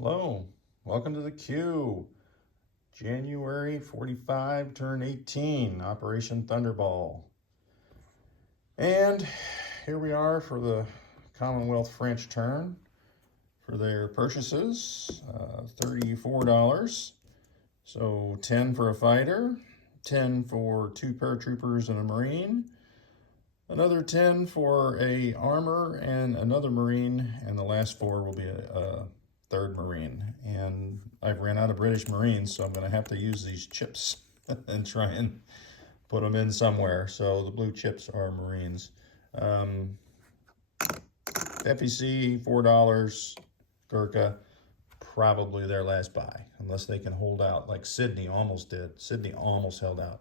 Hello, welcome to the Q. January 45, turn 18, Operation Thunderball. And here we are for the Commonwealth French turn for their purchases, $34. So 10 for a fighter, 10 for 2 paratroopers and a Marine, another 10 for a armor and another Marine, and the last 4 will be a third Marine. And I've ran out of British Marines, so I'm going to have to use these chips and try and put them in somewhere. So the blue chips are Marines. FEC, $4. Gurkha, probably their last buy, unless they can hold out like Sydney almost did. Sydney almost held out.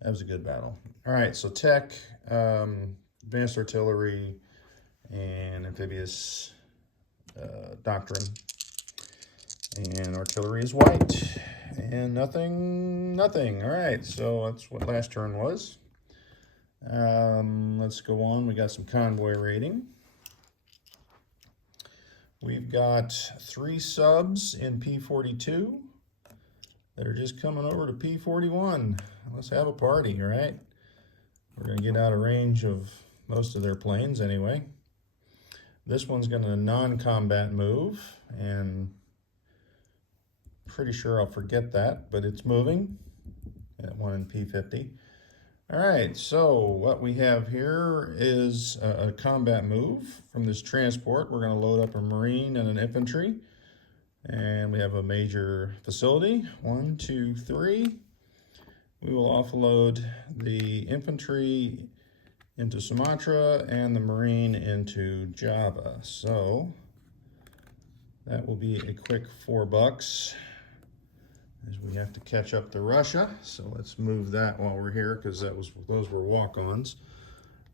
That was a good battle. All right, so tech, advanced artillery, and amphibious doctrine. And artillery is white. And nothing. All right, so that's what last turn was. Let's go on. We got some convoy rating. We've got 3 subs in P42 that are just coming over to P41. Let's have a party, right? We're going to get out of range of most of their planes anyway. This one's going to non-combat move, and pretty sure I'll forget that, but it's moving. That one in P50. All right, so what we have here is a combat move from this transport. We're going to load up a Marine and an infantry, and we have a major facility. 1, 2, 3. We will offload the infantry into Sumatra and the Marine into Java. So that will be a quick $4 as we have to catch up to Russia. So let's move that while we're here, because those were walk-ons.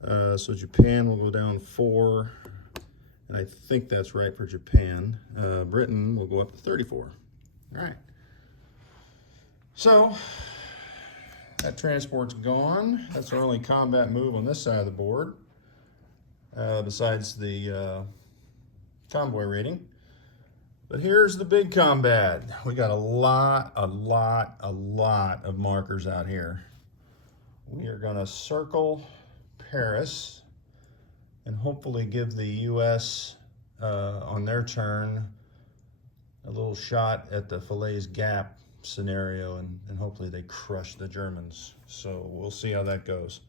So Japan will go down 4, and I think that's right for Japan. Britain will go up to 34. All right. So that transport's gone. That's our only combat move on this side of the board, besides the convoy rating. But here's the big combat. We got a lot of markers out here. We are gonna circle Paris and hopefully give the US on their turn a little shot at the Falaise Gap scenario, and hopefully they crush the Germans. So we'll see how that goes.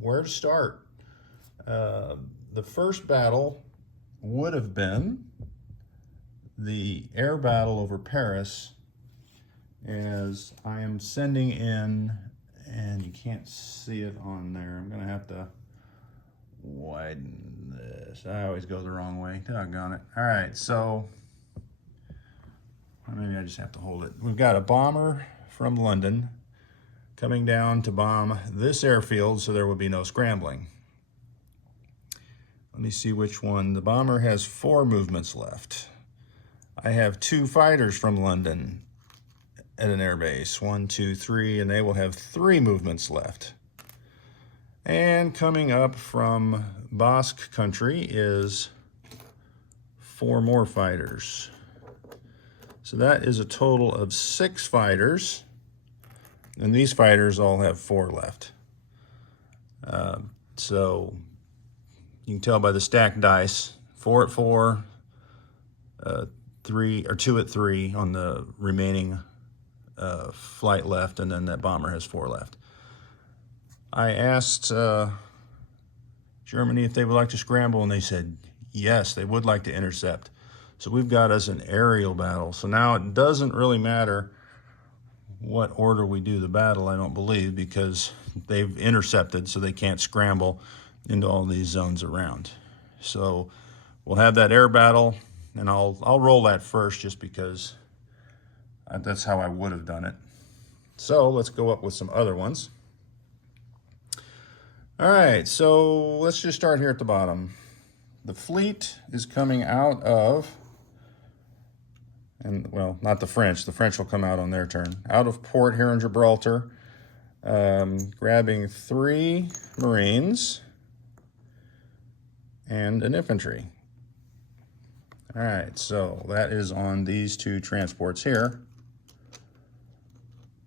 Where to start? The first battle would have been the air battle over Paris, as I am sending in, and you can't see it on there. I'm gonna have to widen this. I always go the wrong way. Doggone it. All right, so maybe I just have to hold it. We've got a bomber from London coming down to bomb this airfield, so there will be no scrambling. Let me see which one. The bomber has 4 movements left. I have 2 fighters from London at an airbase. 1, 2, 3, and they will have 3 movements left. And coming up from Basque country is 4 more fighters. So that is a total of 6 fighters, and these fighters all have 4 left. So you can tell by the stacked dice, 4 at 4, 2 at 3 on the remaining flight left, and then that bomber has 4 left. I asked Germany if they would like to scramble, and they said yes, they would like to intercept. So we've got us an aerial battle. So now it doesn't really matter what order we do the battle, I don't believe, because they've intercepted, so they can't scramble into all these zones around. So we'll have that air battle, and I'll roll that first just because that's how I would have done it. So let's go up with some other ones. All right, so let's just start here at the bottom. The fleet is coming out of, and well, not the French. The French will come out on their turn. Out of port here in Gibraltar, grabbing 3 Marines and an infantry. All right, so that is on these two transports here.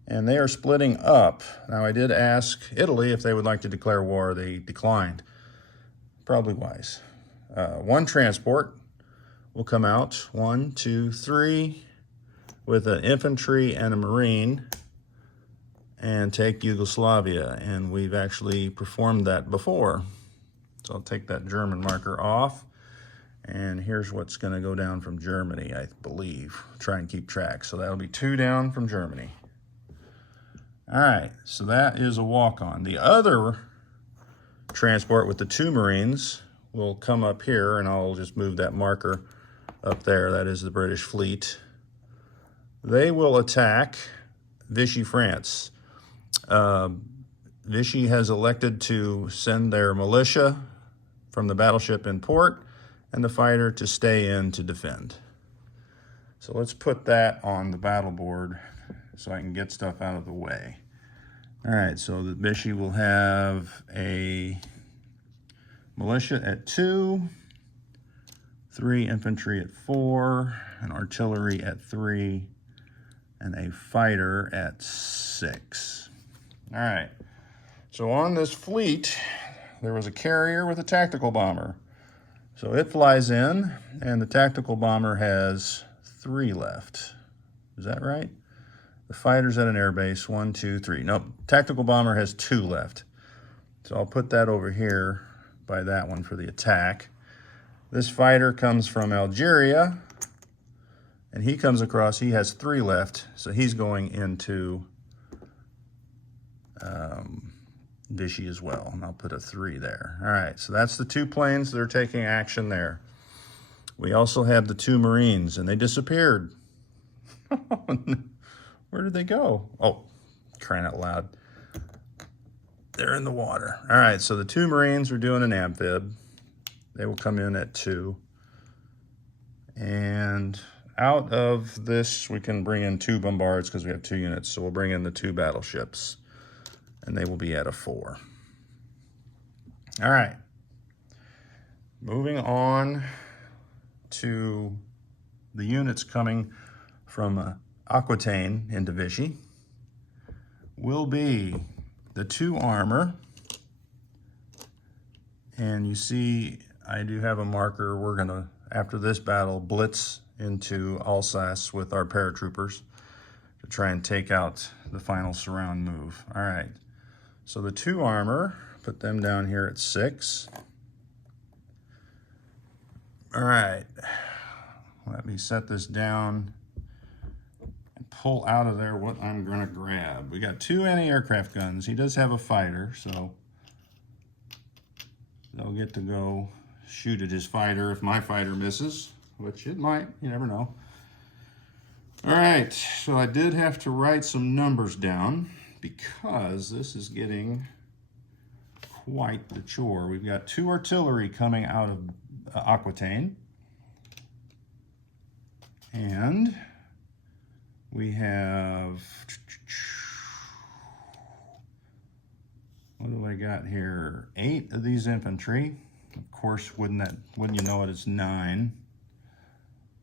And they are splitting up. Now, I did ask Italy if they would like to declare war. They declined. Probably wise. One transport will come out, 1, 2, 3, with an infantry and a marine, and take Yugoslavia. And we've actually performed that before. So I'll take that German marker off. And here's what's going to go down from Germany, I believe. Try and keep track. So that'll be 2 down from Germany. All right, so that is a walk-on. The other transport with the 2 Marines will come up here, and I'll just move that marker up there. That is the British fleet. They will attack Vichy, France. Vichy has elected to send their militia from the battleship in port and the fighter to stay in to defend. So let's put that on the battle board so I can get stuff out of the way. All right, so the Vichy will have a militia at 2, 3 infantry at 4, an artillery at 3, and a fighter at 6. All right, so on this fleet, there was a carrier with a tactical bomber. So it flies in, and the tactical bomber has 3 left. Is that right? The fighter's at an airbase, 1, 2, 3. Nope, tactical bomber has 2 left. So I'll put that over here by that one for the attack. This fighter comes from Algeria, and he comes across, he has 3 left, so he's going into Vichy as well, and I'll put a 3 there. All right, so that's the 2 planes that are taking action there. We also have the 2 Marines, and they disappeared. Where did they go? Oh, crying out loud. They're in the water. All right, so the 2 Marines are doing an amphib. They will come in at 2. And out of this, we can bring in 2 bombards because we have 2 units. So we'll bring in the 2 battleships, and they will be at a 4. All right. Moving on to the units coming from Aquitaine into Vichy will be the 2 armor. And you see, I do have a marker. We're gonna, after this battle, blitz into Alsace with our paratroopers to try and take out the final surround move. All right, so the 2 armor, put them down here at 6. All right, let me set this down and pull out of there what I'm gonna grab. We got 2 anti-aircraft guns. He does have a fighter, so they'll get to go shoot at his fighter if my fighter misses, which it might, you never know. All right, so I did have to write some numbers down because this is getting quite the chore. We've got 2 artillery coming out of Aquitaine. And we have, what do I got here? 8 of these infantry. Of course, wouldn't you know it, it's 9.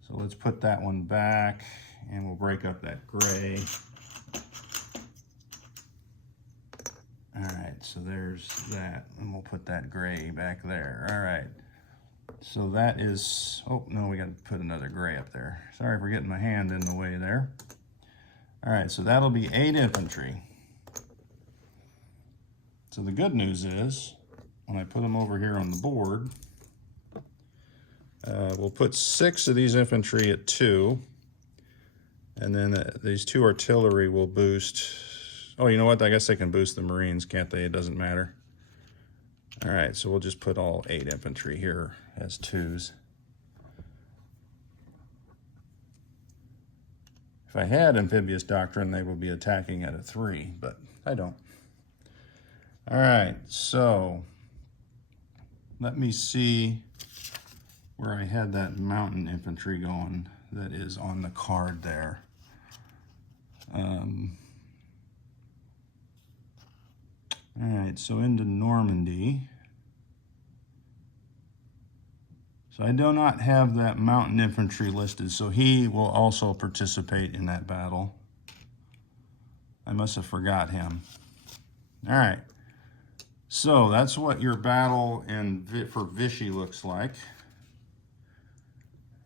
So let's put that one back, and we'll break up that gray. All right, so there's that, and we'll put that gray back there. All right, so that is, oh no, we got to put another gray up there. Sorry for getting my hand in the way there. All right, so that'll be 8 infantry. So the good news is, when I put them over here on the board, we'll put 6 of these infantry at 2, and then these 2 artillery will boost. Oh, you know what? I guess they can boost the Marines, can't they? It doesn't matter. All right, so we'll just put all 8 infantry here as 2s. If I had amphibious doctrine, they would be attacking at a 3, but I don't. All right, so let me see where I had that mountain infantry going that is on the card there. All right, so into Normandy. So I do not have that mountain infantry listed, so he will also participate in that battle. I must have forgot him. All right. So that's what your battle for Vichy looks like.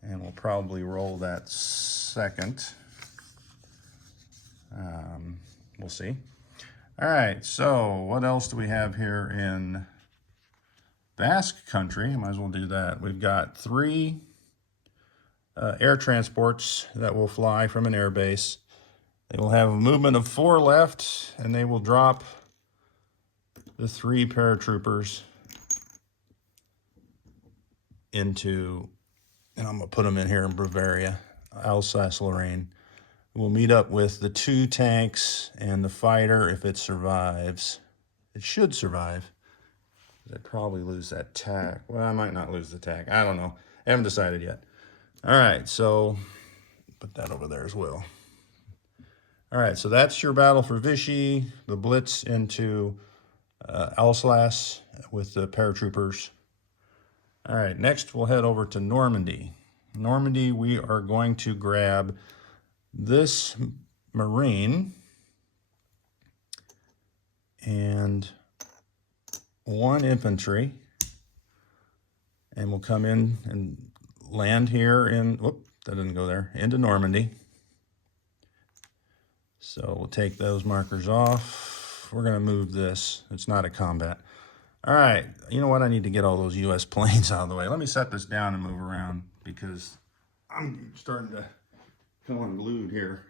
And we'll probably roll that second. We'll see. All right, so what else do we have here in Basque Country? Might as well do that. We've got 3 air transports that will fly from an air base. They will have a movement of 4 left, and they will drop the 3 paratroopers into, and I'm going to put them in here in Bavaria, Alsace-Lorraine. We'll meet up with the 2 tanks and the fighter if it survives. It should survive. I'd probably lose that tack. Well, I might not lose the tack. I don't know. I haven't decided yet. All right, so put that over there as well. All right, so that's your battle for Vichy, the blitz into Alsace with the paratroopers. All right, next we'll head over to Normandy. Normandy, we are going to grab this Marine and 1 infantry, and we'll come in and land here in, whoop, that didn't go there, into Normandy. So we'll take those markers off. We're going to move this. It's not a combat. All right, you know what? I need to get all those U.S. planes out of the way. Let me set this down and move around because I'm starting to come unglued here.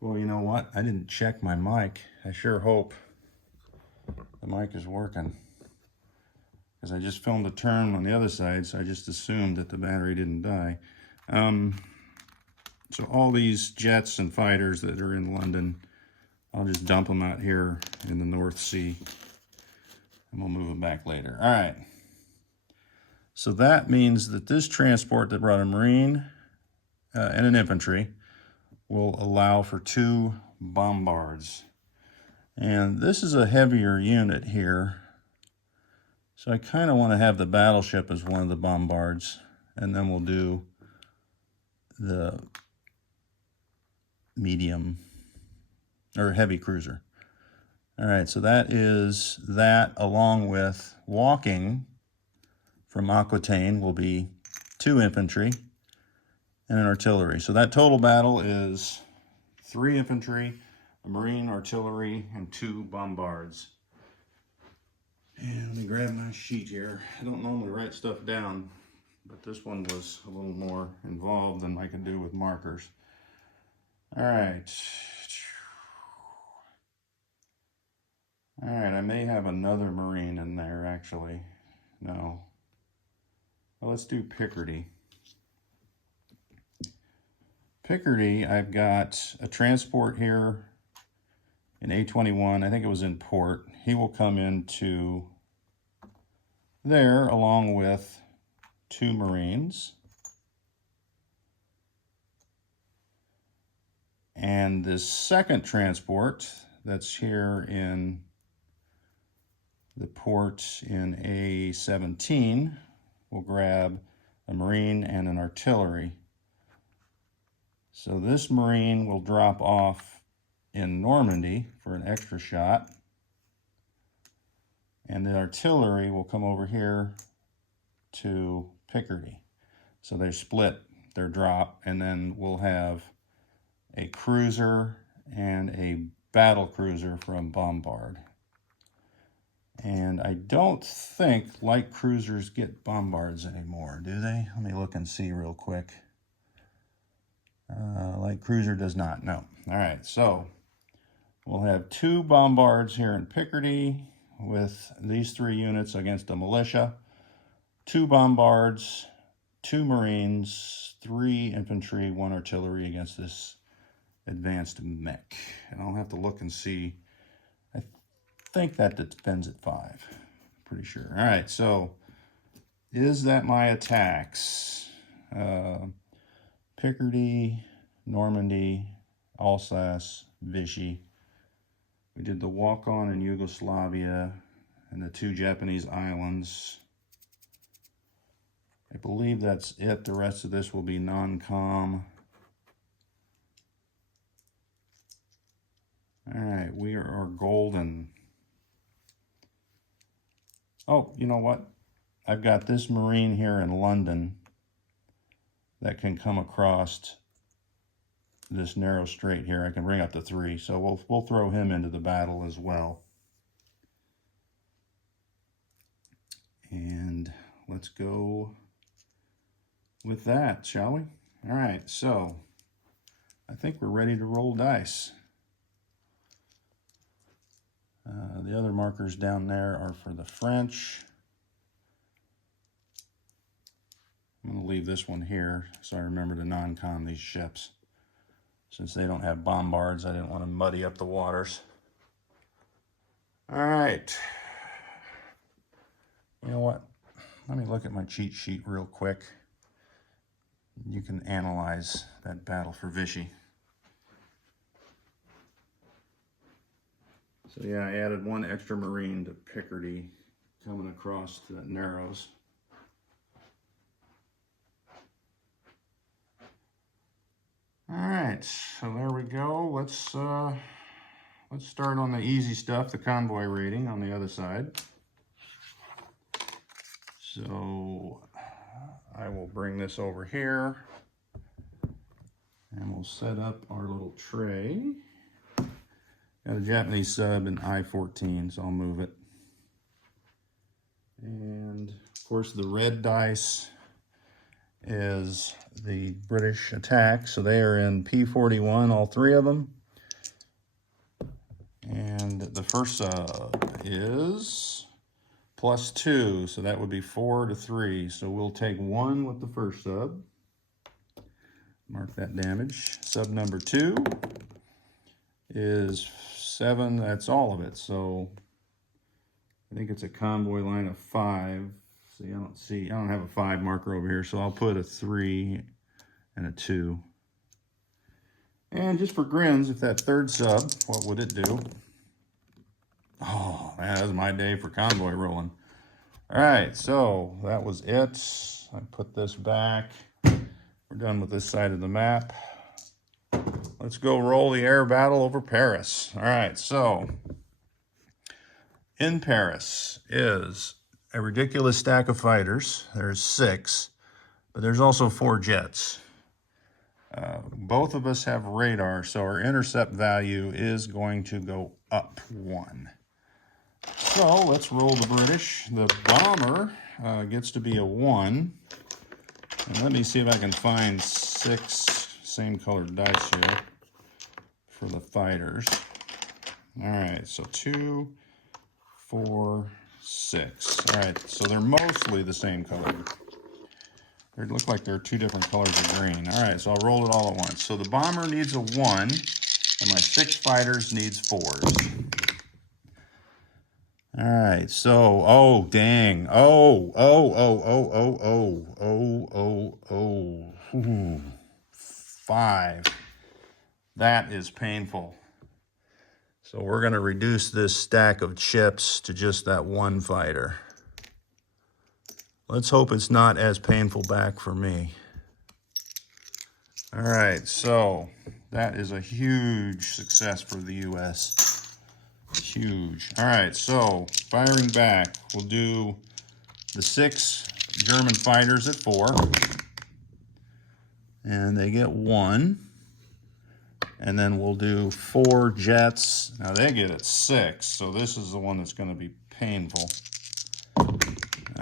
Well, you know what? I didn't check my mic. I sure hope the mic is working, because I just filmed a turn on the other side, so I just assumed that the battery didn't die. So all these jets and fighters that are in London, I'll just dump them out here in the North Sea, and we'll move them back later. All right. So that means that this transport that brought a Marine and an infantry will allow for 2 bombards. And this is a heavier unit here, so I kind of want to have the battleship as one of the bombards, and then we'll do the medium or heavy cruiser. All right, so that is that, along with walking from Aquitaine will be 2 infantry and an artillery. So that total battle is 3 infantry, a Marine, artillery, and 2 bombards. And let me grab my sheet here. I don't normally write stuff down, but this one was a little more involved than I can do with markers. All right. All right, I may have another Marine in there, actually. No. Well, let's do Picardy. Picardy, I've got a transport here in A21. I think it was in port. He will come into there along with 2 Marines. And this second transport that's here in the port in A17 will grab a Marine and an artillery. So this Marine will drop off in Normandy for an extra shot, and the artillery will come over here to Picardy. So they split their drop, and then we'll have a cruiser and a battle cruiser from Bombard. And I don't think light cruisers get bombards anymore, do they? Let me look and see real quick. Light cruiser does not, no. All right, so we'll have 2 bombards here in Picardy with these 3 units against a militia, 2 bombards, 2 Marines, 3 infantry, 1 artillery against this advanced mech. And I'll have to look and see. I think that depends at 5. Pretty sure. All right, so is that my attacks? Picardy, Normandy, Alsace, Vichy. We did the walk-on in Yugoslavia and the 2 Japanese islands. I believe that's it. The rest of this will be non-com. All right, we are golden. Oh, you know what? I've got this Marine here in London that can come across this narrow strait here. I can bring up to 3, so we'll throw him into the battle as well. And let's go with that, shall we? All right, so I think we're ready to roll dice. The other markers down there are for the French. I'm going to leave this one here so I remember to non-com these ships. Since they don't have bombards, I didn't want to muddy up the waters. All right. You know what? Let me look at my cheat sheet real quick. You can analyze that battle for Vichy. So yeah, I added 1 extra Marine to Picardy coming across to the Narrows. All right, so there we go. Let's start on the easy stuff, the convoy rating on the other side. So I will bring this over here and we'll set up our little tray. Got a Japanese sub in I-14, so I'll move it. And of course the red dice is the British attack, so they are in P41, all 3 of them. And the first sub is +2, so that would be 4 to 3. So we'll take 1 with the first sub. Mark that damage. Sub number 2 is 7, that's all of it. So I think it's a convoy line of 5. See, I don't have a 5 marker over here, so I'll put a 3 and a 2. And just for grins, if that third sub, what would it do? Oh, man, that was my day for convoy rolling. All right, so that was it. I put this back. We're done with this side of the map. Let's go roll the air battle over Paris. All right, so in Paris is a ridiculous stack of fighters. There's 6, but there's also 4 jets. Both of us have radar, so our intercept value is going to go up 1. So let's roll the British. The bomber gets to be a 1. And let me see if I can find 6 same colored dice here for the fighters. All right, so 2, 4, 6. All right, so they're mostly the same color. They look like they're 2 different colors of green. All right, so I'll roll it all at once. So the bomber needs a 1, and my 6 fighters needs 4s. All right, so, oh, dang. Oh. Ooh, 5. That is painful. So we're going to reduce this stack of chips to just that 1 fighter. Let's hope it's not as painful back for me. All right, so that is a huge success for the U.S. Huge. All right, so firing back, we'll do the 6 German fighters at 4. And they get 1. And then we'll do 4 jets. Now they get it 6, so this is the one that's going to be painful.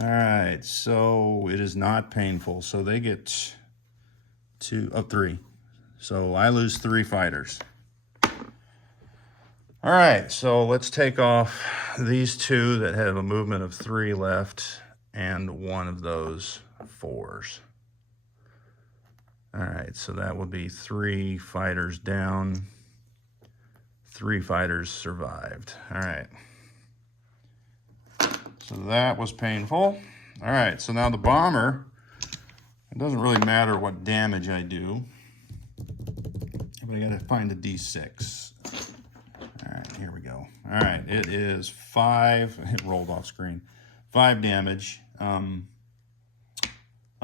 All right, so it is not painful. So they get 3. So I lose 3 fighters. All right, so let's take off these 2 that have a movement of 3 left and 1 of those 4s. All right, so that would be 3 fighters down. 3 fighters survived. All right. So that was painful. All right, so now the bomber, it doesn't really matter what damage I do, but I gotta find a D6. All right, here we go. All right, it is 5, it rolled off screen. 5 damage. I'm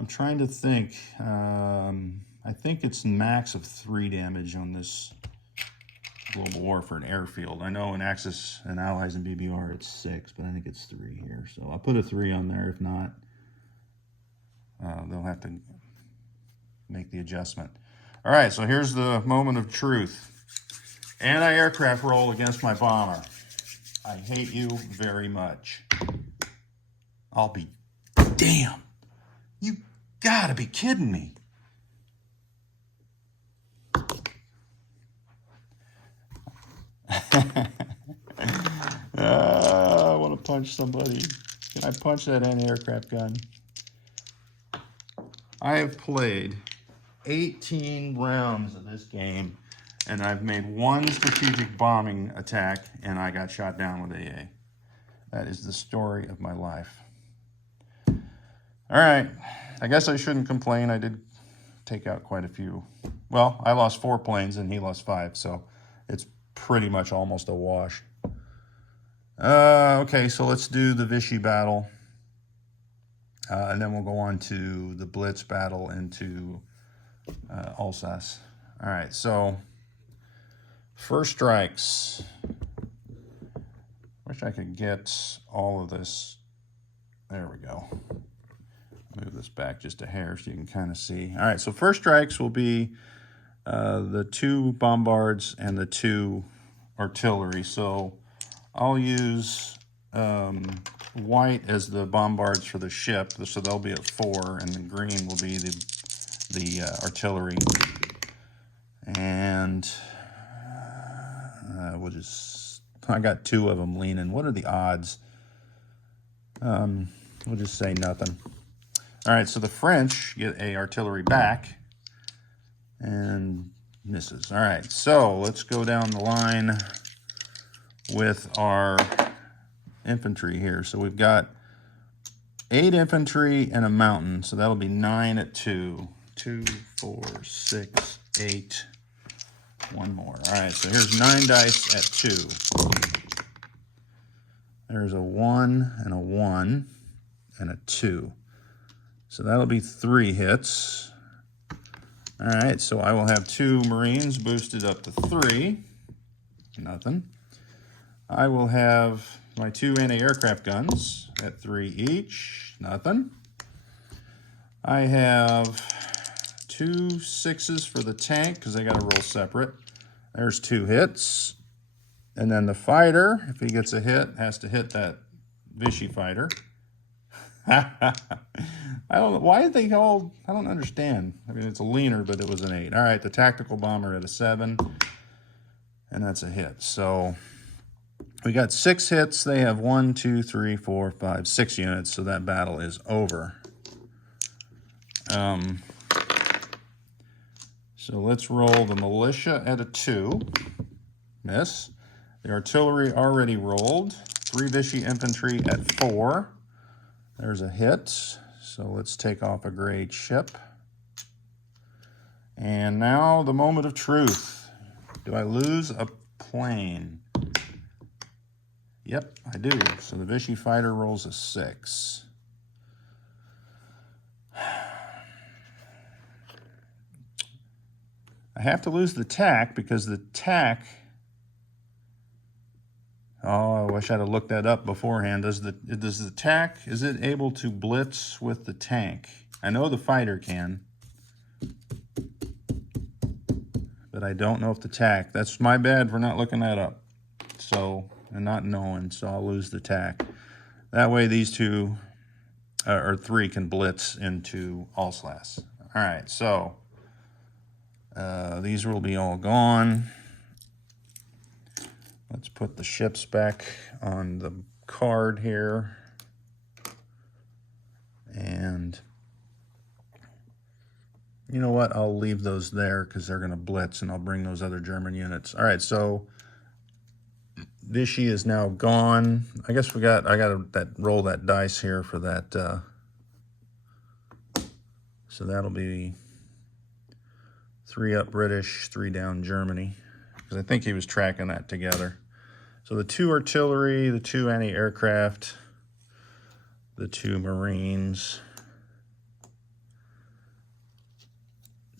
I'm trying to think. I think it's max of 3 damage on this Global Warfare Airfield. I know in Axis and Allies and BBR it's 6, but I think it's 3 here. So I'll put a 3 on there. If not, they'll have to make the adjustment. All right, so here's the moment of truth. Anti-aircraft roll against my bomber. I hate you very much. I'll be damn. You gotta be kidding me. I want to punch somebody. Can I punch that anti-aircraft gun? I have played 18 rounds of this game, and I've made 1 strategic bombing attack, and I got shot down with AA. That is the story of my life. All right, I guess I shouldn't complain. I did take out quite a few. Well, I lost 4 planes, and he lost 5, so it's pretty much almost a wash. Okay, so let's do the Vichy battle. And then we'll go on to the Blitz battle into Alsace. All right, so first strikes. Wish I could get all of this. There we go. Move this back just a hair so you can kind of see. All right, so first strikes will be the 2 bombards and the 2 artillery. So I'll use white as the bombards for the ship, so they'll be at 4, and the green will be the artillery. And we'll just, I got 2 of them leaning. What are the odds? We'll just say nothing. All right, so the French get a artillery back and misses. All right, so let's go down the line with our infantry here. So we've got 8 infantry and a mountain, so that'll be 9 at 2. 2, 4, 6, 8. 1 more. All right, so here's 9 dice at 2. There's a 1 and a 1 and a 2. So that'll be 3 hits. All right, so I will have 2 Marines boosted up to 3. Nothing. I will have my 2 anti-aircraft guns at 3 each. Nothing. I have 2 6s for the tank because I got to roll separate. There's 2 hits. And then the fighter, if he gets a hit, has to hit that Vichy fighter. I don't know. Why did they all... I don't understand. I mean, it's a leaner, but it was an 8. All right, the tactical bomber at a 7. And that's a hit. So we got 6 hits. They have 1, 2, 3, 4, 5, 6 units. So that battle is over. So let's roll the militia at a 2. Miss. The artillery already rolled. 3 Vichy infantry at 4. There's a hit. So let's take off a great ship. And now the moment of truth. Do I lose a plane? Yep, I do. So the Vichy fighter rolls a 6. I have to lose the TAC because the TAC... Oh, I wish I'd have looked that up beforehand. Does the TAC, is it able to blitz with the tank? I know the fighter can. But I don't know if the TAC, that's my bad for not looking that up. So, and not knowing, so I'll lose the TAC. That way these 2, or 3 can blitz into Alsace. All right, so these will be all gone. Let's put the ships back on the card here. And you know what? I'll leave those there because they're going to blitz, and I'll bring those other German units. All right, so Vichy is now gone. I guess I got to roll that dice here for that. So that'll be 3 up British, 3 down Germany, because I think he was tracking that together. So the 2 artillery, the 2 anti-aircraft, the 2 Marines,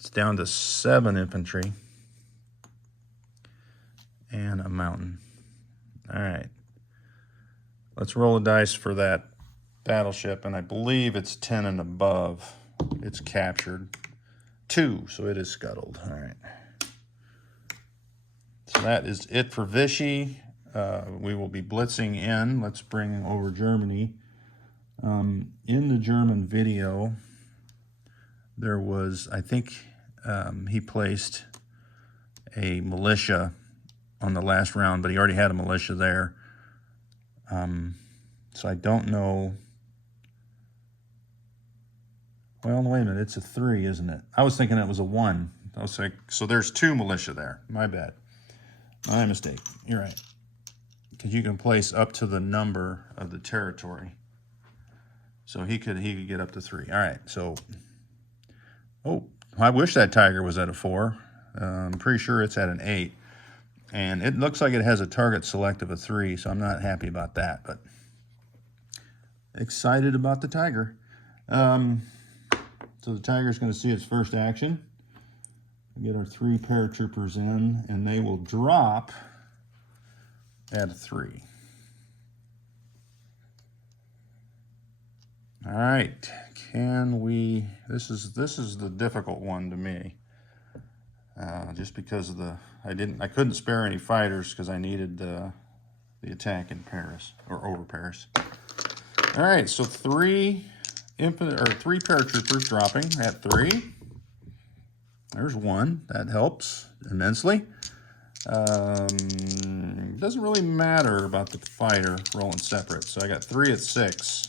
It's down to 7 infantry and a mountain. All right. Let's roll a dice for that battleship, and I believe it's 10 and above. It's captured. 2, so it is scuttled. All right. So that is it for Vichy. We will be blitzing in. Let's bring over Germany. In the German video, there was, I think he placed a militia on the last round, but he already had a militia there. So I don't know. Well, wait a minute, it's a 3, isn't it? I was thinking it was a 1. I was like, so there's 2 militia there. My bad. My mistake. You're right. Because you can place up to the number of the territory. So he could get up to 3. All right, so, oh, I wish that tiger was at a 4. I'm pretty sure it's at an 8. And it looks like it has a target select of a 3, so I'm not happy about that, but excited about the tiger. So the tiger's going to see its first action. We get our 3 paratroopers in, and they will drop at a 3. All right, can we? This is the difficult one to me, just because of I couldn't spare any fighters because I needed the attack in Paris or over Paris. All right, so 3 paratroopers dropping at 3. There's 1. That helps immensely. Doesn't really matter about the fighter rolling separate. So I got 3 at 6.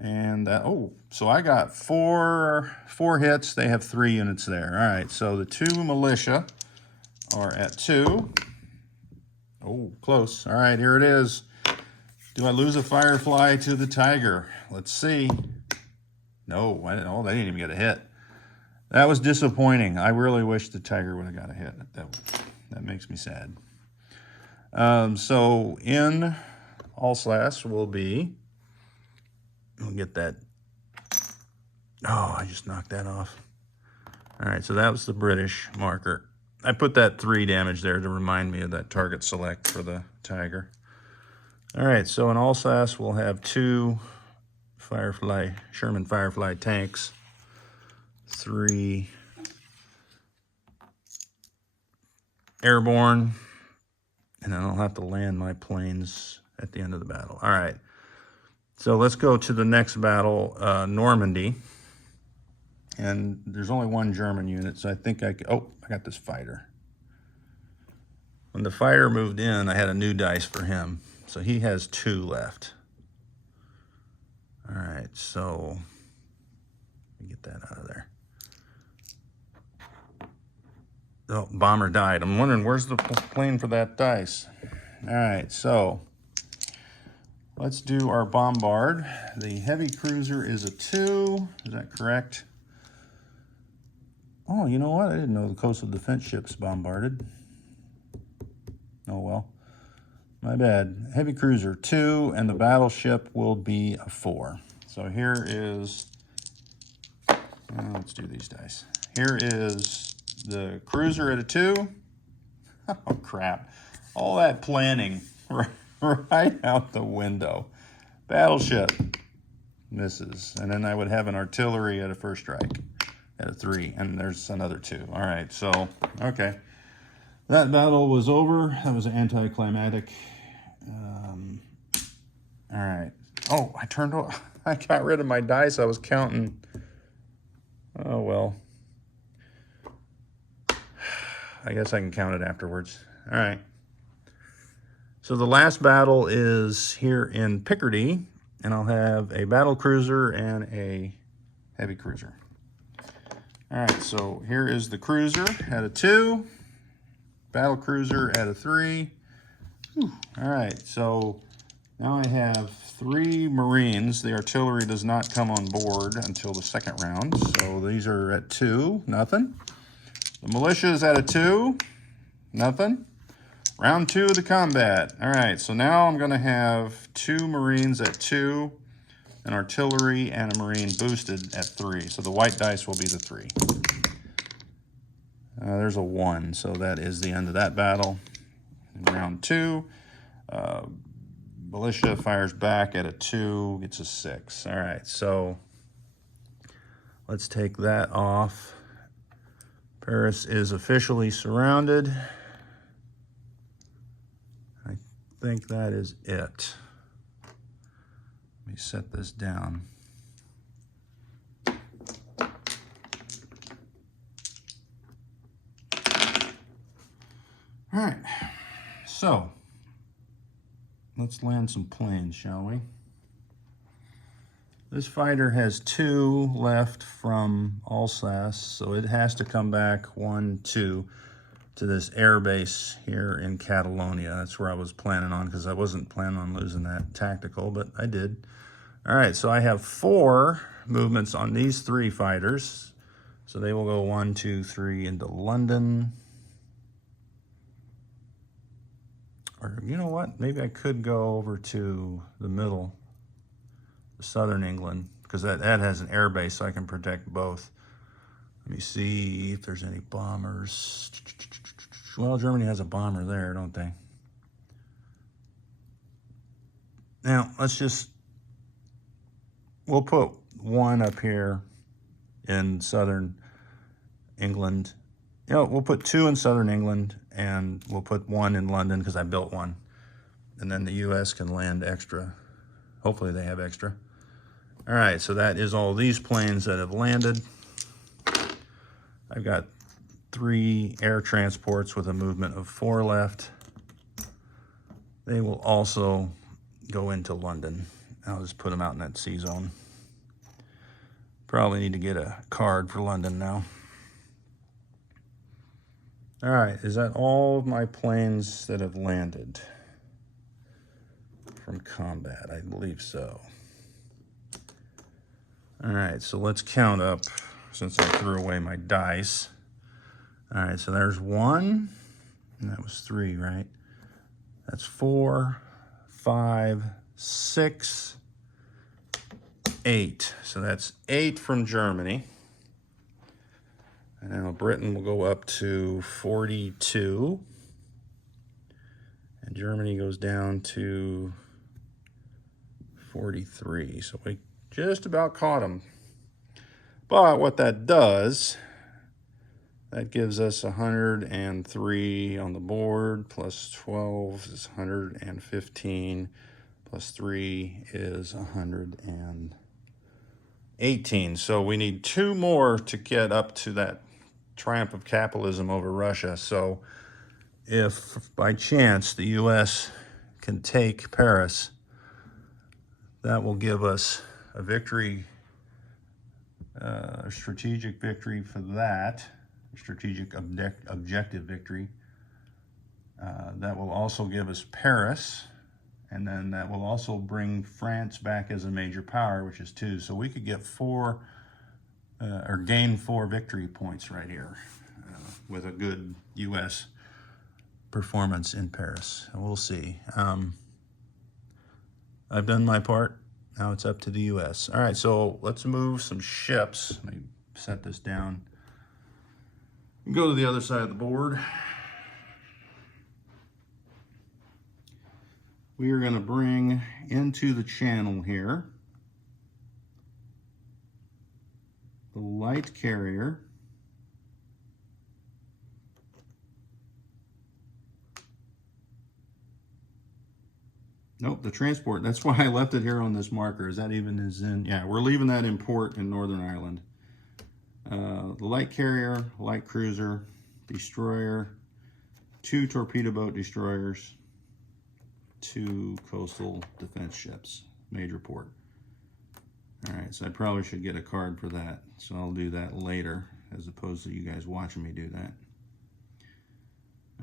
And that, oh, so I got 4 hits. They have 3 units there. All right, so the 2 militia are at 2. Oh, close. All right, here it is. Do I lose a Firefly to the Tiger? Let's see. No, they didn't even get a hit. That was disappointing. I really wish the Tiger would have got a hit. That makes me sad. So in Alsace will be, we'll get that. Oh, I just knocked that off. All right, so that was the British marker. I put that 3 damage there to remind me of that target select for the Tiger. All right, so in Alsace, we'll have 2 Sherman Firefly tanks, 3 airborne, and then I'll have to land my planes at the end of the battle. All right, so let's go to the next battle, Normandy. And there's only 1 German unit, so I think I got this fighter. When the fighter moved in, I had a new dice for him. So he has 2 left. All right, so let me get that out of there. Oh, bomber died. I'm wondering, where's the plane for that dice? All right, so let's do our bombard. The heavy cruiser is a 2. Is that correct? Oh, you know what? I didn't know the coastal defense ships bombarded. Oh, well. My bad. Heavy cruiser 2, and the battleship will be a 4. So here is, let's do these dice. Here is the cruiser at a 2. Oh, crap. All that planning right out the window. Battleship misses. And then I would have an artillery at a first strike at a 3. And there's another 2. All right, so, okay. That battle was over. That was anticlimactic. All right. Oh, I got rid of my dice. I was counting. Oh, well. I guess I can count it afterwards. All right. So the last battle is here in Picardy, and I'll have a battle cruiser and a heavy cruiser. All right, so here is the cruiser at a 2. Battle cruiser at a 3. Whew. All right, so now I have 3 Marines. The artillery does not come on board until the second round. So these are at 2, nothing. The militia is at a 2, nothing. Round 2 of the combat. All right, so now I'm gonna have 2 Marines at 2, an artillery and a Marine boosted at 3. So the white dice will be the 3. There's a 1, so that is the end of that battle. In round 2, militia fires back at a 2, gets a 6. All right, so let's take that off. Paris is officially surrounded. I think that is it. Let me set this down. All right, so let's land some planes, shall we? This fighter has 2 left from Alsace, so it has to come back 1, 2 to this air base here in Catalonia. That's where I was planning on, because I wasn't planning on losing that tactical, but I did. All right, so I have 4 movements on these 3 fighters. So they will go 1, 2, 3 into London. Or you know what? Maybe I could go over to the middle, southern England, because that has an air base, so I can protect both. Let me see if there's any bombers. Well, Germany has a bomber there, don't they? Now, we'll put 1 up here in southern England. You know, we'll put 2 in southern England, and we'll put 1 in London, because I built 1. And then the U.S. can land extra. Hopefully they have extra. All right, so that is all these planes that have landed. I've got 3 air transports with a movement of 4 left. They will also go into London. I'll just put them out in that sea zone. Probably need to get a card for London now. All right, is that all of my planes that have landed from combat? I believe so. All right, so let's count up since I threw away my dice. All right, so there's 1, and that was 3, right? That's 4, 5, 6, 8. So that's 8 from Germany. And now Britain will go up to 42. And Germany goes down to 43. So we just about caught them. But what that does, that gives us 103 on the board, plus 12 is 115, plus 3 is 118. So we need 2 more to get up to that triumph of capitalism over Russia. So if by chance the U.S. can take Paris, that will give us a victory, a strategic victory for that, a strategic objective victory. That will also give us Paris, and then that will also bring France back as a major power, which is 2. So we could get 4, or gain 4 victory points right here with a good U.S. performance in Paris. And we'll see. I've done my part. Now it's up to the U.S. All right, so let's move some ships. Let me set this down. Go to the other side of the board. We are going to bring into the channel here the light carrier. Nope, the transport. That's why I left it here on this marker. Is that even is in? Yeah, we're leaving that in port in Northern Ireland. The light carrier, light cruiser, destroyer, 2 torpedo boat destroyers, 2 coastal defense ships, major port. All right, so I probably should get a card for that. So I'll do that later as opposed to you guys watching me do that.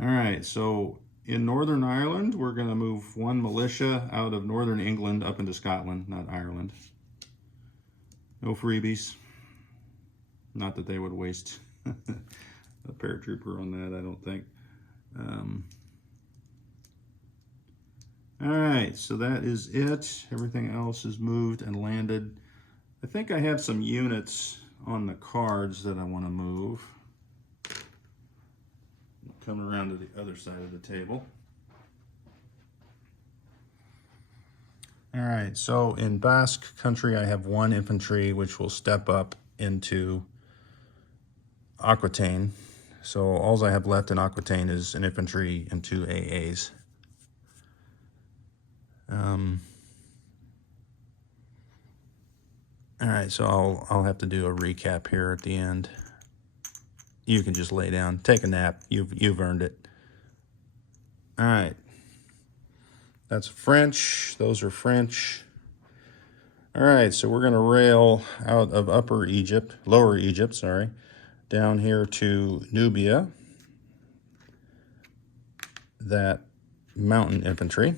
All right, so in Northern Ireland, we're going to move 1 militia out of Northern England up into Scotland, not Ireland. No freebies. Not that they would waste a paratrooper on that, I don't think. All right, so that is it. Everything else is moved and landed. I think I have some units on the cards that I want to move. Coming around to the other side of the table. All right, so in Basque country, I have 1 infantry, which will step up into Aquitaine. So all I have left in Aquitaine is an infantry and 2 AAs. All right, so I'll have to do a recap here at the end. You can just lay down, take a nap. You've earned it. All right. That's French. Those are French. All right, so we're going to rail out of Lower Egypt, sorry, down here to Nubia, that mountain infantry.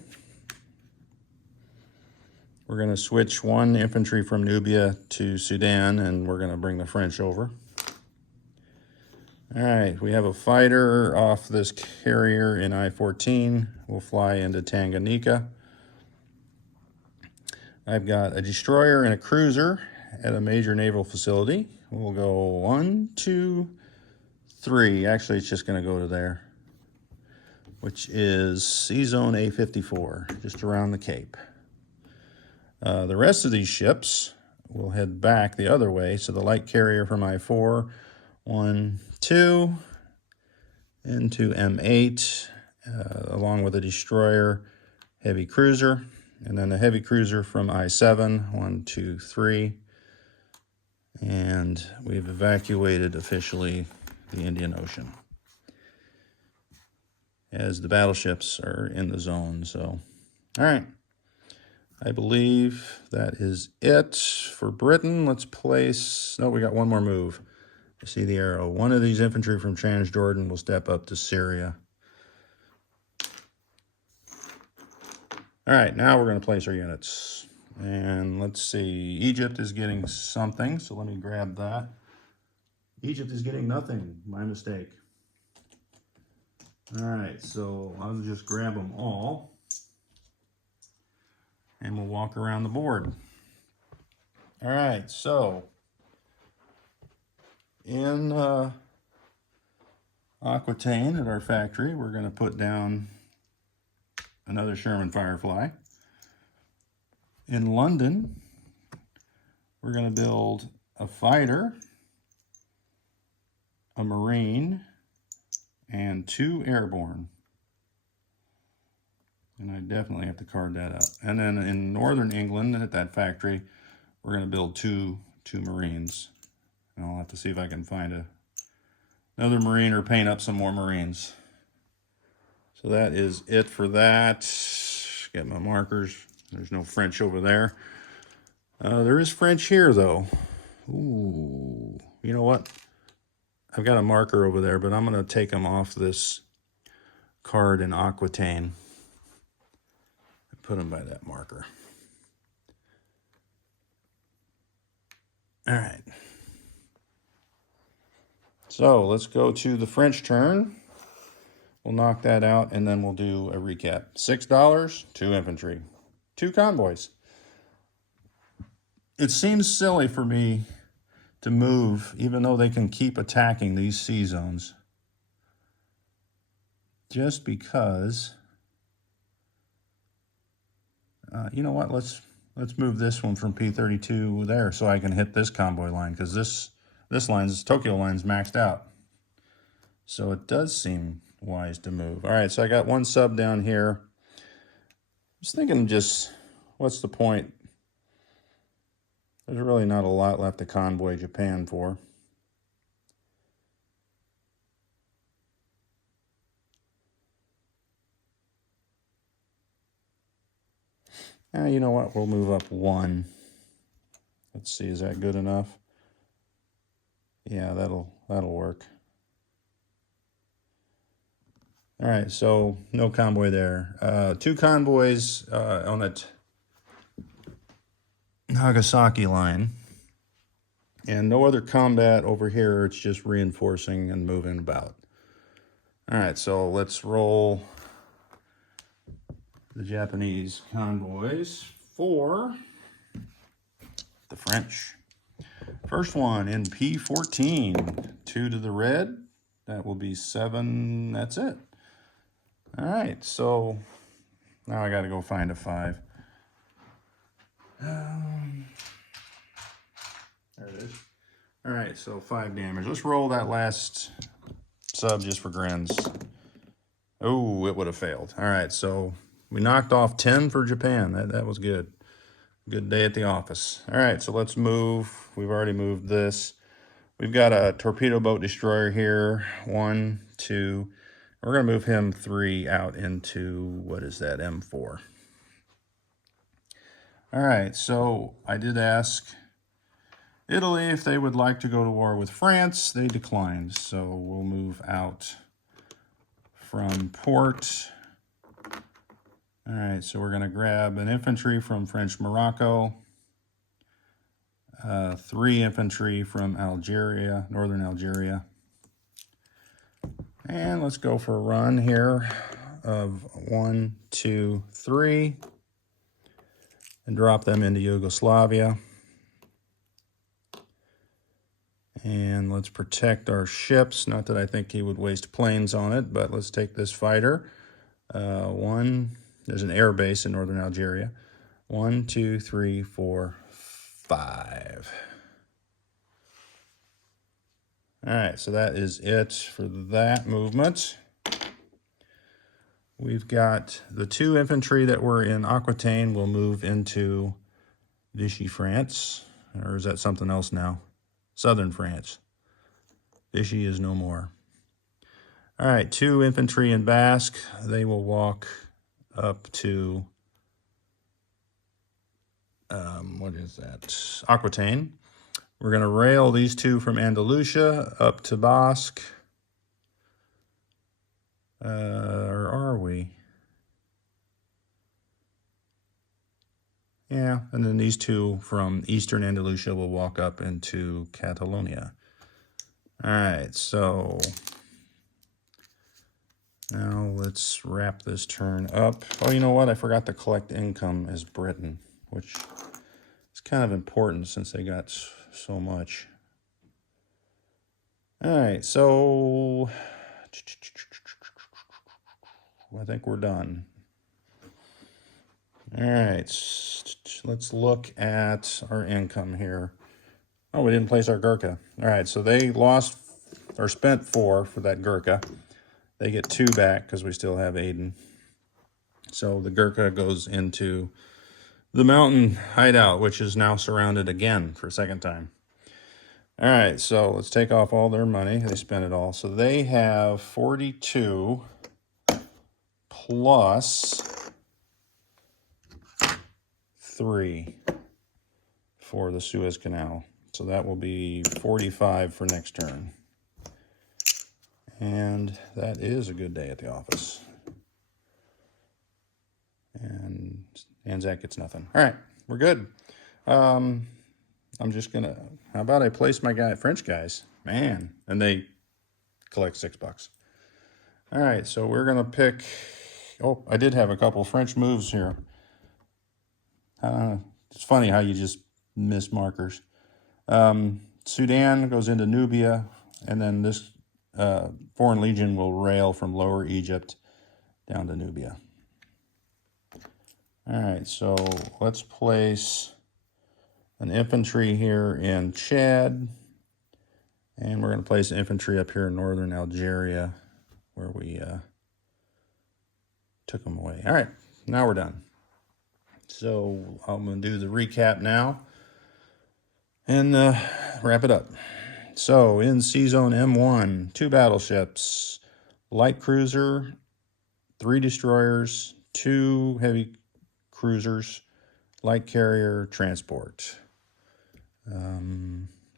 We're going to switch 1 infantry from Nubia to Sudan, and we're going to bring the French over. All right, we have a fighter off this carrier in I-14. We'll fly into Tanganyika. I've got a destroyer and a cruiser at a major naval facility. We'll go 1, 2, 3. Actually, it's just going to go to there, which is C-Zone A-54, just around the Cape. The rest of these ships will head back the other way. So the light carrier from I-4, 1, 2, into M8, along with a destroyer, heavy cruiser, and then the heavy cruiser from I-7, 1, 2, 3. And we've evacuated officially the Indian Ocean, as the battleships are in the zone. So, all right. I believe that is it for Britain. Let's place, no, we got 1 more move. I see the arrow. 1 of these infantry from Transjordan will step up to Syria. All right, now we're going to place our units. And let's see, Egypt is getting something, so let me grab that. Egypt is getting nothing, my mistake. All right, so I'll just grab them all, and we'll walk around the board. All right, so in Aquitaine at our factory, we're going to put down another Sherman Firefly. In London, we're going to build a fighter, a Marine, and 2 airborne. And I definitely have to card that up. And then in Northern England, at that factory, we're going to build two Marines. And I'll have to see if I can find another Marine or paint up some more Marines. So that is it for that. Get my markers. There's no French over there. There is French here, though. Ooh, you know what? I've got a marker over there, but I'm going to take them off this card in Aquitaine. Put them by that marker. All right. So let's go to the French turn. We'll knock that out, and then we'll do a recap. $6, 2 infantry, 2 convoys. It seems silly for me to move, even though they can keep attacking these sea zones, just because. You know what? Let's move this one from P32 there, so I can hit this convoy line, because this Tokyo line's maxed out. So it does seem wise to move. All right, so I got 1 sub down here. I was thinking, just what's the point? There's really not a lot left to convoy Japan for. You know what? We'll move up 1. Let's see, is that good enough? Yeah, that'll work. All right, so no convoy there. 2 convoys on that Nagasaki line. And no other combat over here. It's just reinforcing and moving about. All right, so let's roll the Japanese convoys for the French. First one in P14, 2 to the red, That will be 7. That's it. All right, so now I got to go find a 5. There it is. All right, so 5 damage. Let's roll that last sub just for grins. Oh, it would have failed. All right, so we knocked off 10 for Japan. That was good. Good day at the office. All right, so let's move. We've already moved this. We've got a torpedo boat destroyer here. 1, 2. We're going to move him 3 out into, what is that, M4. All right, so I did ask Italy if they would like to go to war with France. They declined, so we'll move out from port. All right, so we're going to grab an infantry from French Morocco, 3 infantry from Algeria, northern Algeria. And let's go for a run here of 1, 2, 3, and drop them into Yugoslavia. And let's protect our ships. Not that I think he would waste planes on it, but let's take this fighter. There's an air base in northern Algeria. 1, 2, 3, 4, 5. All right, so that is it for that movement. We've got the 2 infantry that were in Aquitaine will move into Vichy, France. Or is that something else now? Southern France. Vichy is no more. All right, 2 infantry in Basque. They will walk up to, what is that? Aquitaine. We're going to rail these 2 from Andalusia up to Basque. Or are we? Yeah, and then these 2 from eastern Andalusia will walk up into Catalonia. All right, so now let's wrap this turn up. Oh, you know what? I forgot to collect income as Britain, which is kind of important since they got so much. All right, so I think we're done. All right, let's look at our income here. Oh, we didn't place our Gurkha. All right, so they lost or spent 4 for that Gurkha. They get 2 back because we still have Aden. So the Gurkha goes into the mountain hideout, which is now surrounded again for a second time. All right, so let's take off all their money. They spent it all. So they have 42 plus 3 for the Suez Canal. So that will be 45 for next turn. And that is a good day at the office. And Anzac gets nothing. All right, we're good. I'm just going to, how about I place my French guys? Man, and they collect $6. All right, so we're going to pick, oh, I did have a couple French moves here. It's funny how you just miss markers. Sudan goes into Nubia, and then this Foreign Legion will rail from Lower Egypt down to Nubia. All right, so let's place an infantry here in Chad, and we're going to place infantry up here in northern Algeria where we took them away. All right, now we're done. So I'm going to do the recap now and wrap it up. So in C-Zone M1, 2 battleships, light cruiser, 3 destroyers, 2 heavy cruisers, light carrier, transport.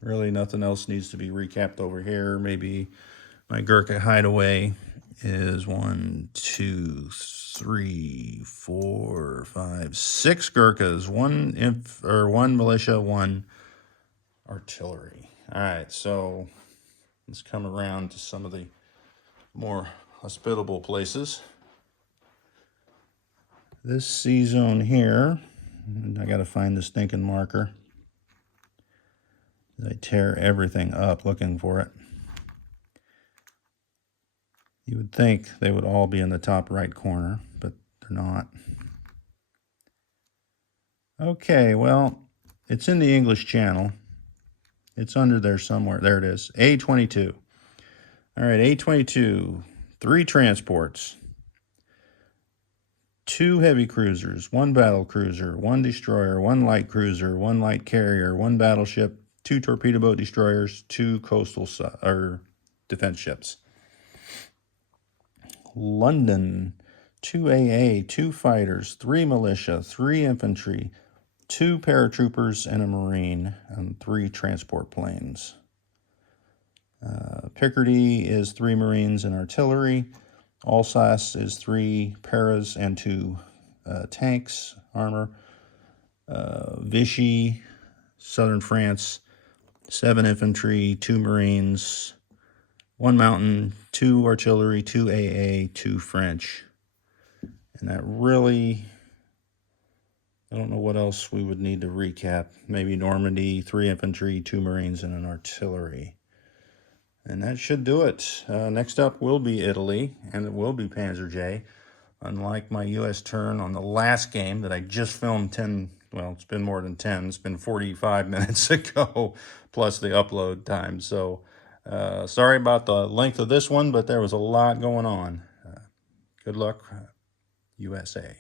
Really nothing else needs to be recapped over here. Maybe my Gurkha hideaway is 1, 2, 3, 4, 5, 6 Gurkhas, 1 militia, 1 artillery. All right, so let's come around to some of the more hospitable places. This C-Zone here, I got to find the stinking marker. I tear everything up looking for it. You would think they would all be in the top right corner, but they're not. Okay, well, it's in the English Channel. It's under there somewhere. There it is. A-22. All right, A-22. 3 transports. 2 heavy cruisers, 1 battle cruiser, 1 destroyer, 1 light cruiser, 1 light carrier, 1 battleship, 2 torpedo boat destroyers, 2 coastal defense ships. London, 2 AA, 2 fighters, 3 militia, 3 infantry, 2 paratroopers and a marine, and 3 transport planes. Picardy is 3 marines and artillery. Alsace is 3 paras and 2 tanks, armor. Vichy, southern France, 7 infantry, 2 marines, 1 mountain, 2 artillery, 2 AA, 2 French. And that really, I don't know what else we would need to recap. Maybe Normandy, 3 infantry, 2 marines, and an artillery. And that should do it. Next up will be Italy, and it will be Panzer J. Unlike my U.S. turn on the last game that I just filmed 10, well, it's been more than 10. It's been 45 minutes ago, plus the upload time. So sorry about the length of this one, but there was a lot going on. Good luck, USA.